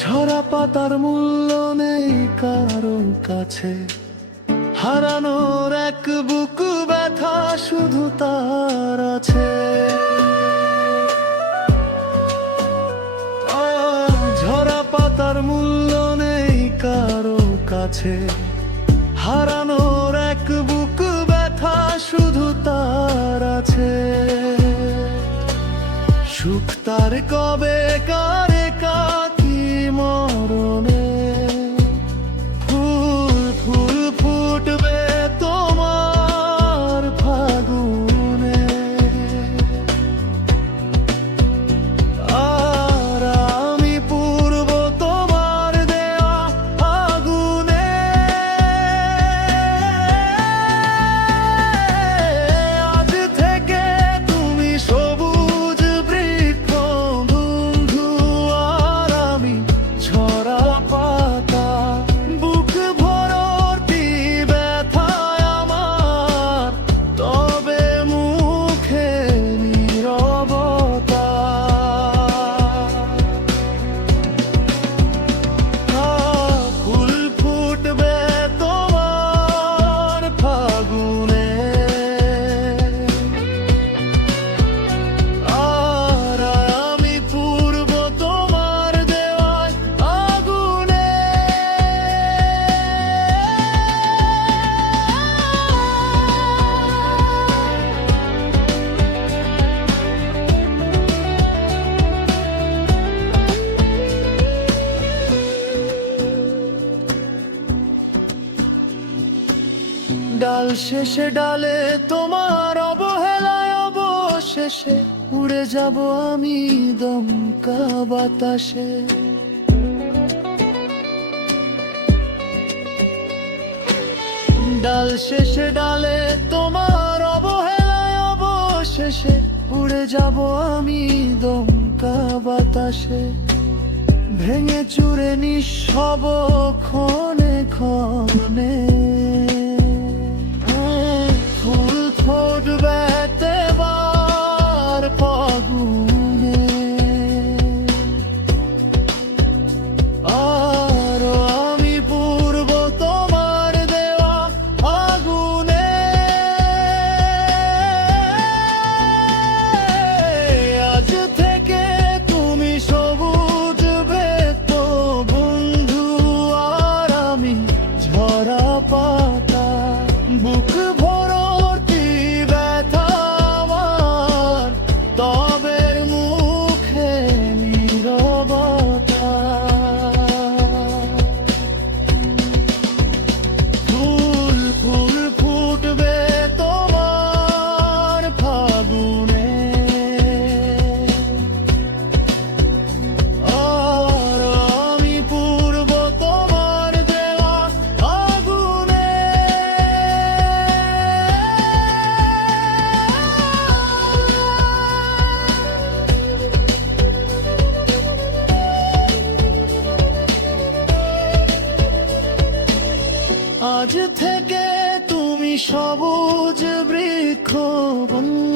ঝরা পাতার মূল্য নেই কারোর কাছে, হারানোর এক বুক ব্যথা শুধু তার আছে। ঝরা পাতার মূল্য নেই কারোর কাছে, হারানোর এক বুক ব্যথা শুধু তার আছে। সুখ তার কবে কারে কাকি মরণে, ফুল ফুল ফুটবে তোমার ফাগুনে, আর আমি পূর্ব তোমার দেওয়া আগুনে। আজ থেকে তুমি সবুজ বৃক্ষ বন্ধু, আর আমি ঝরা পাতা, বুক ভর্তি ব্যথায় আমার, তবে মুখে নীরবতা। ফুল ফুটবে তোমার ফাগুনে, আর আমি পূর্ব তোমার দেওয়ায় আগুনে। ডাল শেষে ডালে তোমার অবহেলায় অবশেষে উড়ে যাব আমি দমকা বাতাসে। ডাল শেষে ডালে তোমার অবহেলায় অবশেষে উড়ে যাব আমি দমকা বাতাসে। ভেঙে চুরে নিঃসব ক্ষণে ক্ষণে, ফুল ফুটবে তেবার ফাগুনে, আর আমি পূর্ব তোমার দেওয়া আগুনে। আজ থেকে তুমি সবুজ বৃক্ষ বন্ধু, আর আমি ঝরা পাতা, বুক ভর্তি ব্যথা আমার, তবে মুখে নীরবতা। ফুল ফুল ফুটবে তোমার ফাগুনে, আর আমি পূর্ব তোমার দেওয়া আগুনে। আজ থেকে তুমি সবুজ বৃক্ষ বন্ধু,